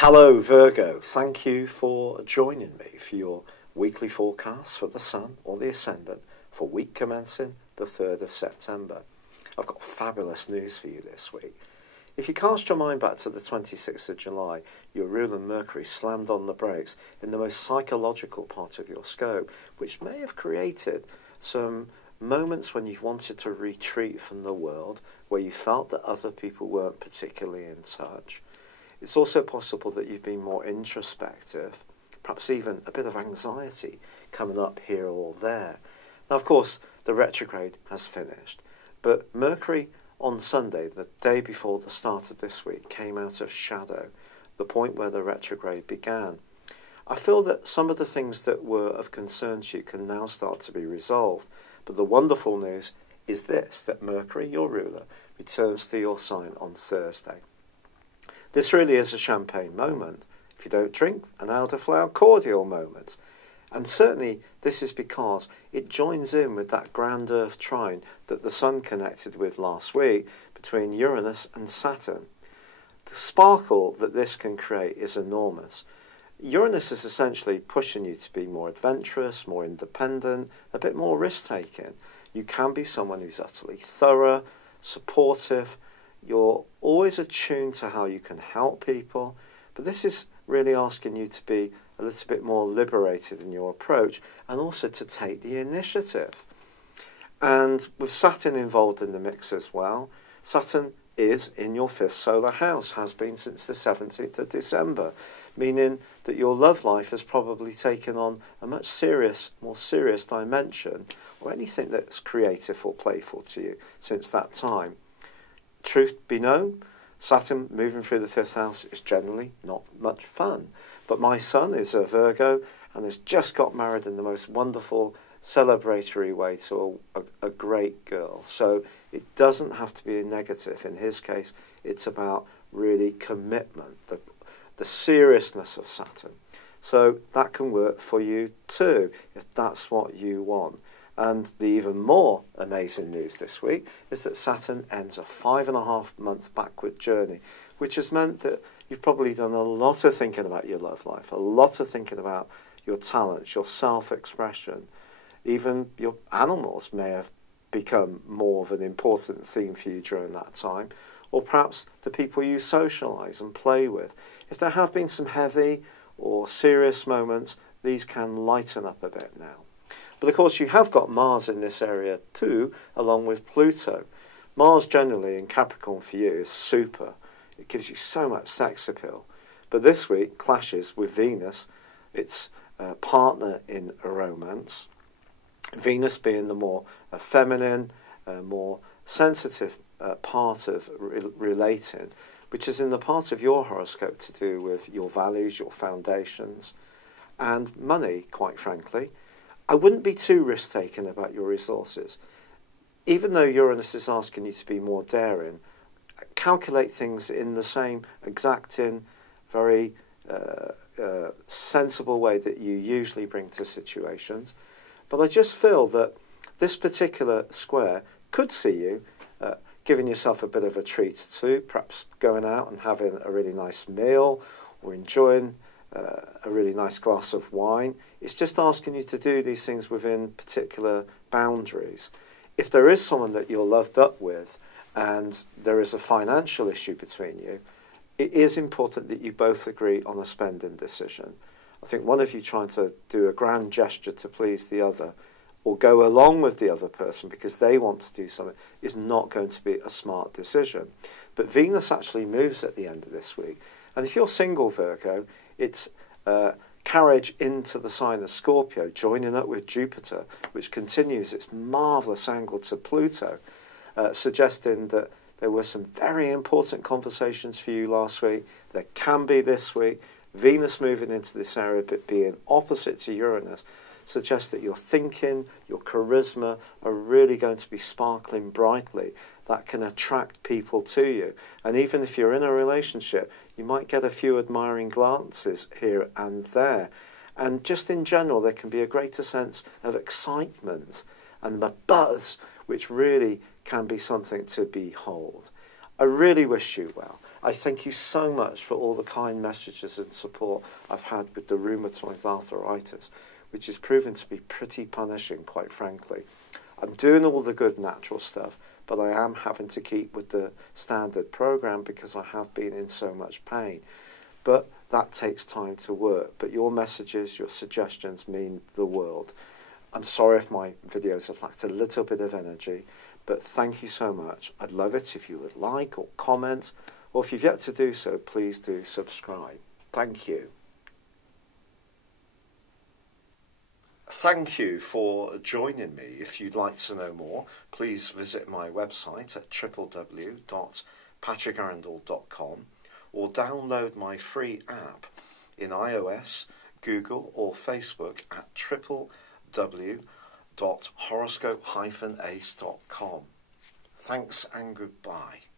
Hello Virgo, thank you for joining me for your weekly forecast for the Sun or the Ascendant for week commencing the 3rd of September. I've got fabulous news for you this week. If you cast your mind back to the 26th of July, your ruler Mercury slammed on the brakes in the most psychological part of your scope, which may have created some moments when you've wanted to retreat from the world, where you felt that other people weren't particularly in touch. It's also possible that you've been more introspective, perhaps even a bit of anxiety coming up here or there. Now, of course, the retrograde has finished, but Mercury on Sunday, the day before the start of this week, came out of shadow, the point where the retrograde began. I feel that some of the things that were of concern to you can now start to be resolved, but the wonderful news is this, that Mercury, your ruler, returns to your sign on Thursday. This really is a champagne moment. If you don't drink, an elderflower cordial moment. And certainly this is because it joins in with that grand Earth trine that the Sun connected with last week between Uranus and Saturn. The sparkle that this can create is enormous. Uranus is essentially pushing you to be more adventurous, more independent, a bit more risk-taking. You can be someone who's utterly thorough, supportive. You're always attuned to how you can help people, but this is really asking you to be a little bit more liberated in your approach and also to take the initiative. And with Saturn involved in the mix as well, Saturn is in your 5th solar house, has been since the 17th of December, meaning that your love life has probably taken on a much more serious dimension, or anything that's creative or playful to you since that time. Truth be known, Saturn moving through the 5th house is generally not much fun. But my son is a Virgo and has just got married in the most wonderful celebratory way to a great girl. So it doesn't have to be a negative. In his case, it's about really commitment, the seriousness of Saturn. So that can work for you too, if that's what you want. And the even more amazing news this week is that Saturn ends a 5.5-month backward journey, which has meant that you've probably done a lot of thinking about your love life, a lot of thinking about your talents, your self-expression. Even your animals may have become more of an important theme for you during that time, or perhaps the people you socialise and play with. If there have been some heavy or serious moments, these can lighten up a bit now. But of course you have got Mars in this area too, along with Pluto. Mars generally in Capricorn for you is super. It gives you so much sex appeal. But this week clashes with Venus, its partner in a romance. Venus being the more feminine, more sensitive part of relating, which is in the part of your horoscope to do with your values, your foundations, and money, quite frankly. I wouldn't be too risk-taking about your resources. Even though Uranus is asking you to be more daring, calculate things in the same exacting, very sensible way that you usually bring to situations. But I just feel that this particular square could see you giving yourself a bit of a treat too, perhaps going out and having a really nice meal or enjoying a really nice glass of wine. It's just asking you to do these things within particular boundaries. If there is someone that you're loved up with and there is a financial issue between you, it is important that you both agree on a spending decision. I think one of you trying to do a grand gesture to please the other or go along with the other person because they want to do something is not going to be a smart decision. But Venus actually moves at the end of this week. And if you're single, Virgo, it's carriage into the sign of Scorpio, joining up with Jupiter, which continues its marvellous angle to Pluto, suggesting that there were some very important conversations for you last week. There can be this week. Venus moving into this area, but being opposite to Uranus, suggests that your thinking, your charisma are really going to be sparkling brightly. That can attract people to you. And even if you're in a relationship, you might get a few admiring glances here and there. And just in general, there can be a greater sense of excitement and a buzz, which really can be something to behold. I really wish you well. I thank you so much for all the kind messages and support I've had with the rheumatoid arthritis, which is proven to be pretty punishing, quite frankly. I'm doing all the good natural stuff, but I am having to keep with the standard program because I have been in so much pain. But that takes time to work. But your messages, your suggestions mean the world. I'm sorry if my videos have lacked a little bit of energy, but thank you so much. I'd love it if you would like or comment, or if you've yet to do so, please do subscribe. Thank you. Thank you for joining me. If you'd like to know more, please visit my website at www.patrickarundell.com or download my free app in iOS, Google or Facebook at www.horoscope-ace.com. Thanks and goodbye.